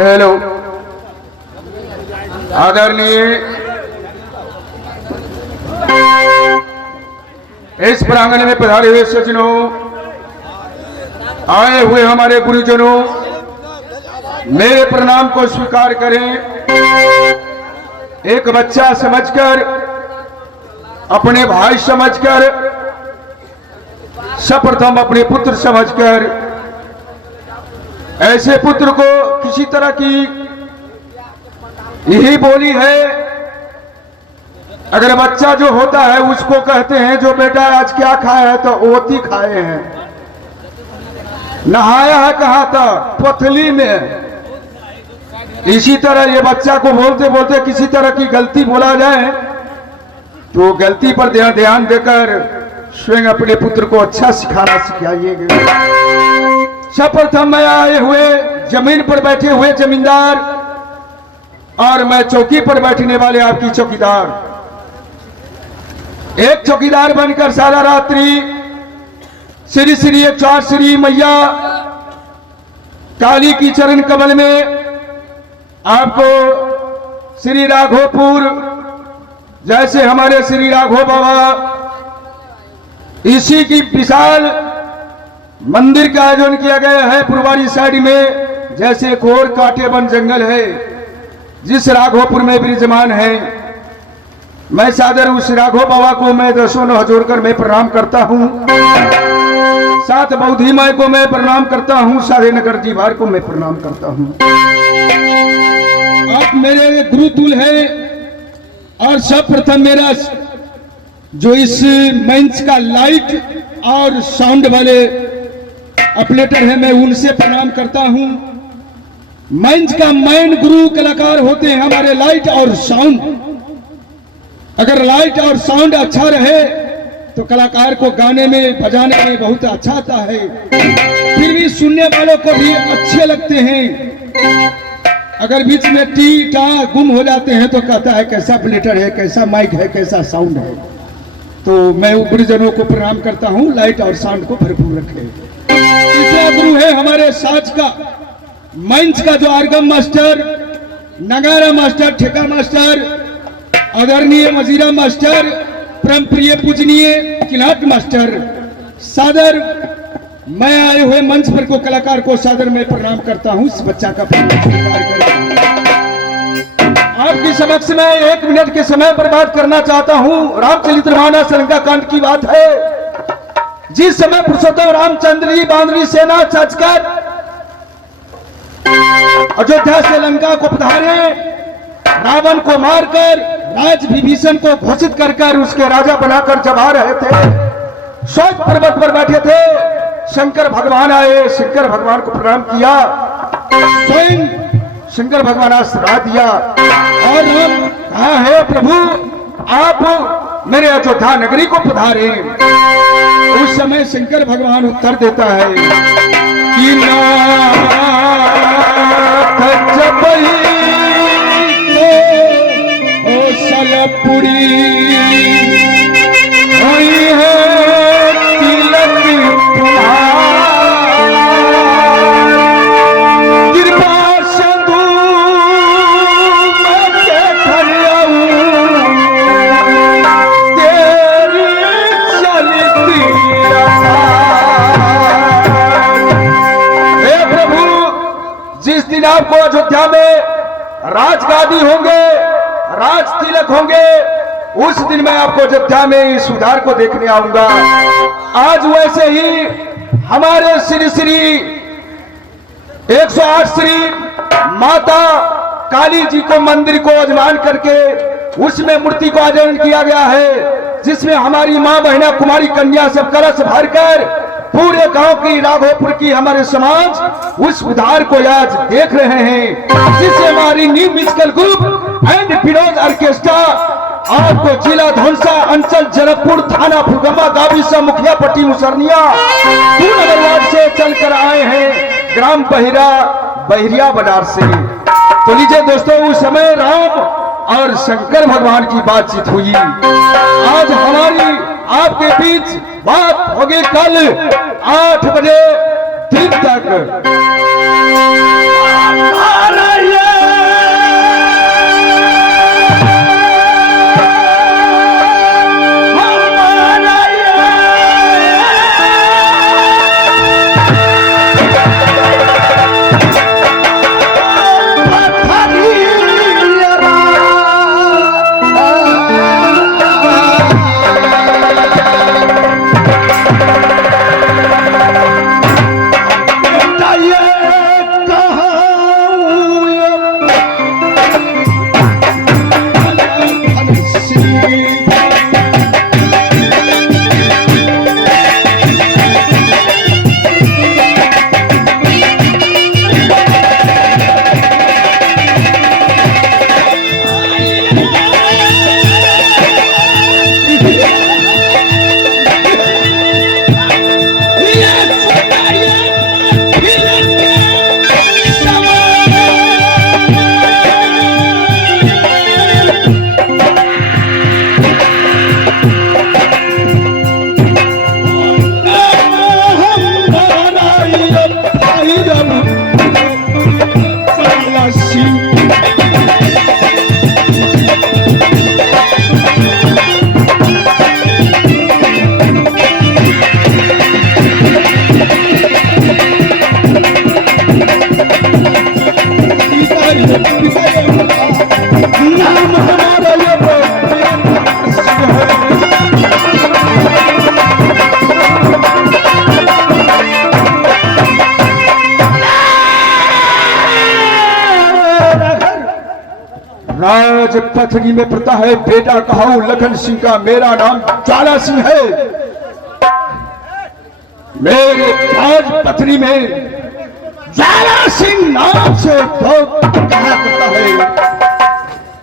Hello आदरणीय इस प्रांगण में पधारे हुए सज्जनों, आए हुए हमारे गुरुजनों, मेरे प्रणाम को स्वीकार करें। एक बच्चा समझकर, अपने भाई समझकर, सर्वप्रथम अपने पुत्र समझकर, ऐसे पुत्र को किसी तरह की यही बोली है। अगर बच्चा जो होता है उसको कहते हैं जो बेटा आज क्या खाया है, तो ओती खाए हैं। नहाया है कहाँ था? पथली में। इसी तरह ये बच्चा को बोलते बोलते किसी तरह की गलती बोला जाए तो गलती पर ध्यान देकर स्वयं अपने पुत्र को अच्छा सिखाना सिखाइएगा। सर्वप्रथम मैं आए हुए जमीन पर बैठे हुए जमींदार और मैं चौकी पर बैठने वाले आपकी चौकीदार, एक चौकीदार बनकर सारा रात्रि श्री श्री 108 श्री मैया काली की चरण कमल में आपको श्री राघोपुर, जैसे हमारे श्री राघव बाबा, इसी की विशाल मंदिर का आयोजन किया गया है। पुरवारी साइड में जैसे घोर कांटे बन जंगल है, जिस राघोपुर में विराजमान है। मैं सादर उस राघव बाबा को मैं दसों नौ जोड़कर मैं प्रणाम करता हूं। साथ बौद्धि माई को मैं प्रणाम करता हूं, साधे नगर दीवार को मैं प्रणाम करता हूं। आप मेरे गुरुतुल है और सर्वप्रथम मेरा जो इस मंच का लाइट और साउंड वाले ऑपरेटर है, मैं उनसे प्रणाम करता हूं। मंच का मेन गुरु कलाकार होते हैं हमारे लाइट और साउंड। अगर लाइट और साउंड अच्छा रहे तो कलाकार को गाने में बजाने में बहुत अच्छा आता है, फिर भी सुनने वालों को भी अच्छे लगते हैं। अगर बीच में टी टा गुम हो जाते हैं तो कहता है कैसा ऑपरेटर है, कैसा माइक है, कैसा साउंड है। तो मैं गुरुजनों को प्रणाम करता हूं, लाइट और साउंड को भरपूर रखे। तीसरा गुरु है हमारे साज का, मंच का जो आर्गम मास्टर, नगारा मास्टर, ठेका मास्टर, आदरणीय मजीरा मास्टर, परम प्रिय पूजनीय किलाट मास्टर, सादर मैं आए हुए मंच पर को कलाकार को सादर में प्रणाम करता हूं। इस बच्चा का स्वीकार करें। आपके समक्ष में 1 मिनट के समय बर्बाद करना चाहता हूं। रामचरितमानस लंका कांड की बात है। जिस समय पुरुषोत्तम रामचंद्र जी बांदरी सेना सजकर अयोध्या से लंका को पधारे, रावण को मारकर राज विभीषण को घोषित कर उसके राजा बनाकर जब आ रहे थे, शौच पर्वत पर बैठे थे, शंकर भगवान आए। शंकर भगवान को प्रणाम किया, स्वयं शंकर भगवान आशीर्वाद दिया और हम कहा है प्रभु आप मेरे अयोध्या नगरी को पधारे। उस समय शंकर भगवान उत्तर देता है कि सलपुरी है तिलक कृपा सिंधु तेरी चलती। हे प्रभु, जिस दिन आपको अयोध्या में राजगादी होंगे, राज तिलक होंगे, उस दिन मैं आपको अयोध्या में इस सुधार को देखने आऊंगा। आज वैसे ही हमारे श्री श्री 108 श्री माता काली जी को मंदिर को यजमान करके उसमें मूर्ति को आयोजन किया गया है, जिसमें हमारी मां बहना कुमारी कन्या सब कलश भरकर पूरे गांव की, राघोपुर की हमारे समाज उस उधार को आज देख रहे हैं, जिससे हमारी new musical group and Vinod orchestra आपको जिला धौंसा, अंचल जनकपुर, थाना फुलगमा, गाविसा, मुखिया पट्टी, मुसरनिया, नगर वार्ड से चलकर आए हैं, ग्राम बहिरिया बडार से। तो लीजिए दोस्तों, उस समय राम और शंकर भगवान की बातचीत हुई। आज हमारी आपके बीच बात होगी कल 8 बजे दिन तक। राजपथनी में प्रता है, बेटा कहाऊं लखन सिंह का, मेरा नाम ज्वाला सिंह है। मेरे राजपथनी में ज्वाला सिंह नाम से बहुत कहा करता है,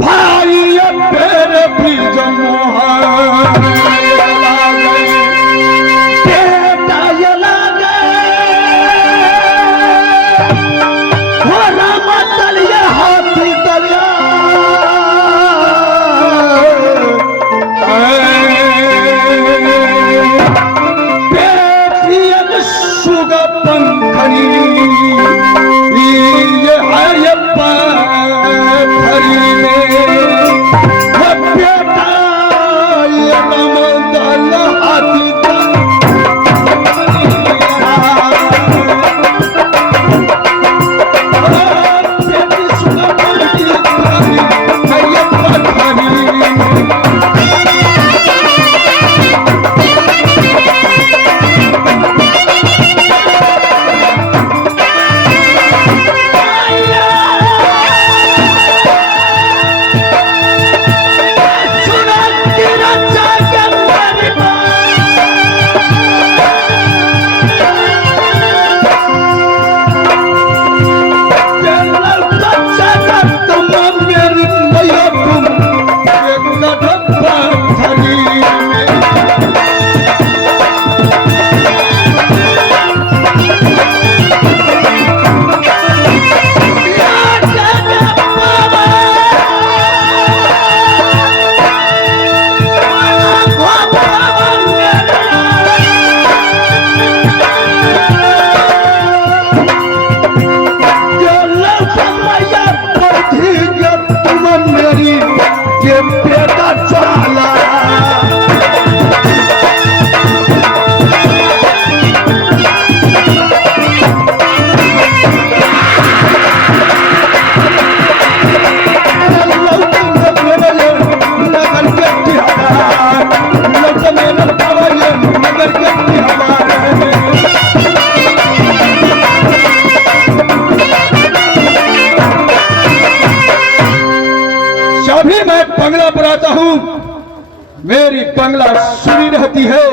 भाई मेरे भी बंगला पर आता हूं, मेरी बंगला सुनी रहती है,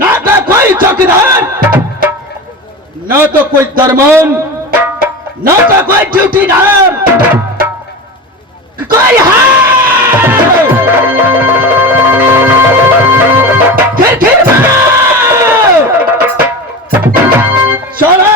ना तो कोई चौकीदार, ना तो कोई दरमान, ना तो कोई ड्यूटीदार, कोई है चलो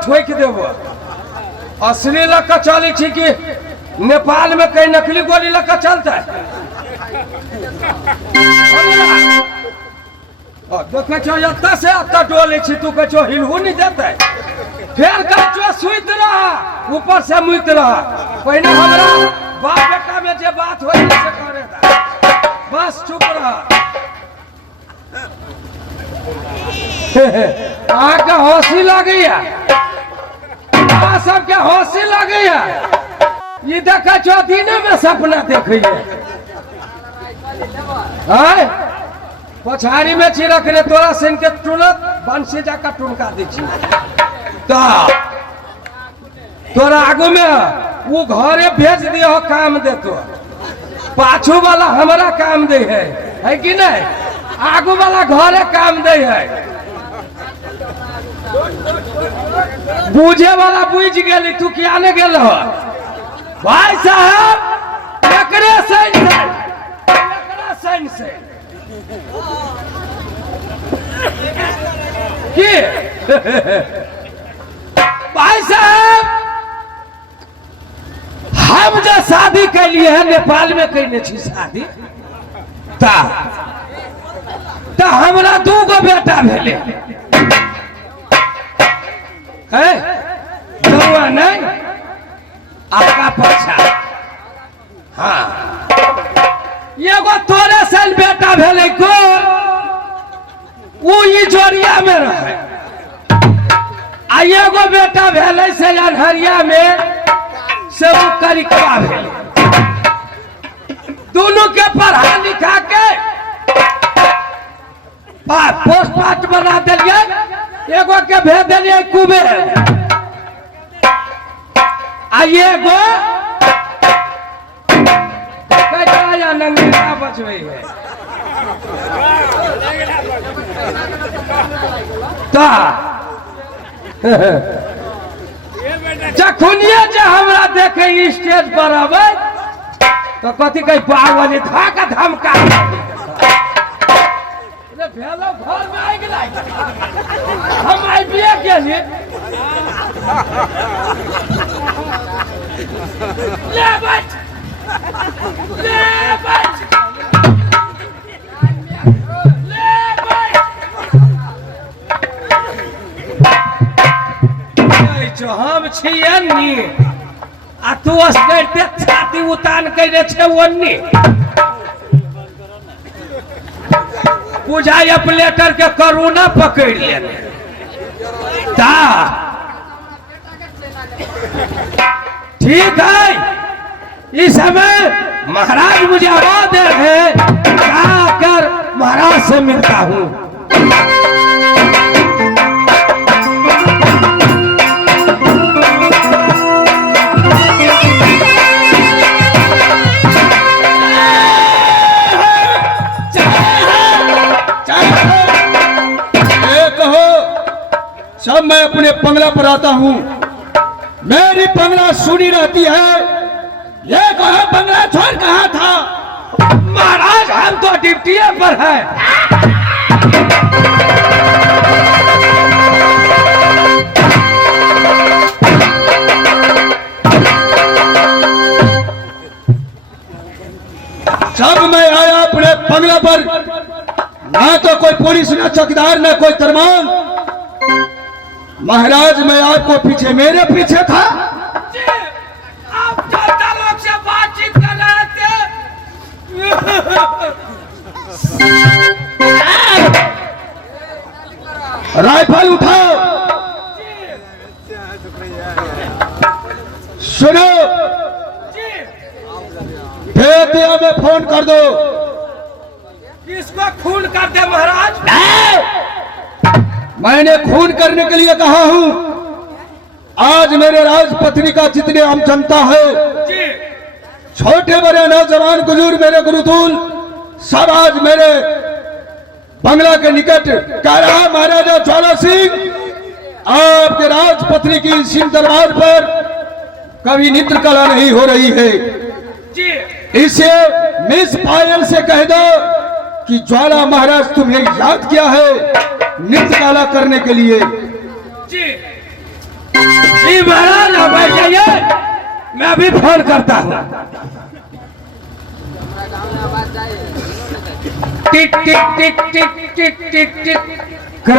ठोक देव असली लक्का चली थी कि नेपाल में कहीं नकली गोली लक्का चलता है। देखे छो से डोले छी तू कहो हिलहू नहीं देते फिर कहो सुत रहा ऊपर से मुत रहा पहले हमारा बाप बेटा में जो बात हो बस चुप रहा। आगे हंसी लगी है सबके हंसी लगे है ये देखा छो दिन में सपना देखिए पछाड़ी में छिड़क रे तोरा सिन के तुरंत बंसी जाकर टुनका दी तोरा आगू में वो घरे भेज दियो काम दे तो पाछू वाला हमारा काम दे है कि नहीं आगू वाला घरे काम दे है बूझे वाला बूझ गई तू क्या ने गेल भाई साहब एकरे सैन से की भाई साहब हम जो शादी के लिए है नेपाल में कैले छी शादी ता हमरा 2 गो बेटा भेले है जरुआ नहीं आका पछा हाँ एगो तोरे साल बेटा भेले को वो ई जोरिया में रहे आ एगो बेटा भेले से अनहरिया में से वो करिकवा भेले दोनों के पढ़ा लिखा के पोस्ट पार्ट बना दिलिए एगो के भेज दिलिए कुबेर आ एगो या नंगेरा बचवे है जखुनिए जे हमरा देखे स्टेज पर आवे तो कथी कही पागल धाका धमका भेलो घर में आ गेला हम आई बिया गेली ले बच ले बच हम छियन्नी आ तू असगरते छाती उतान करे छे वन्नी बुझाई प्लेटर के करोना पकड़ लेने ता ठीक है इस समय महाराज मुझे आवाज दे रहे आकर महाराज से मिलता हूँ मैं अपने बंगला पर आता हूँ, मेरी बंगला सुनी रहती है, ये कहा बंगला छोड़ कहाँ था? महाराज हम तो ड्यूटी पर है। जब मैं आया अपने बंगला पर, ना तो कोई पुलिस, ना चौकीदार, ना कोई दरमान। महाराज मैं आपको पीछे, मेरे पीछे था। जी, आप जनता लोग से बातचीत कर रहे थे। राइफल उठाओ, सुनो, भेदिया में फोन कर दो। किसको खून कर दे महाराज? मैंने खून करने के लिए कहा हूं। आज मेरे राजपत्नी का जितने हम जनता है, जी, छोटे बड़े नौजवान बुजुर्ग मेरे गुरुतुल सब आज मेरे बंगला के निकट कह रहा, महाराजा ज्वाला सिंह आपके राजपत्नी की सिंह दरबार पर कभी नृत्य कला नहीं हो रही है। जी, इसे मिस पायल से कह दो कि ज्वाला महाराज तुम्हें याद किया है नृत्य कला करने के लिए। जी, जी महाराज आप बैठ जाइए, मैं अभी फोन करता हूँ। टिक टिक टिक टिक टिक टिक टिक कर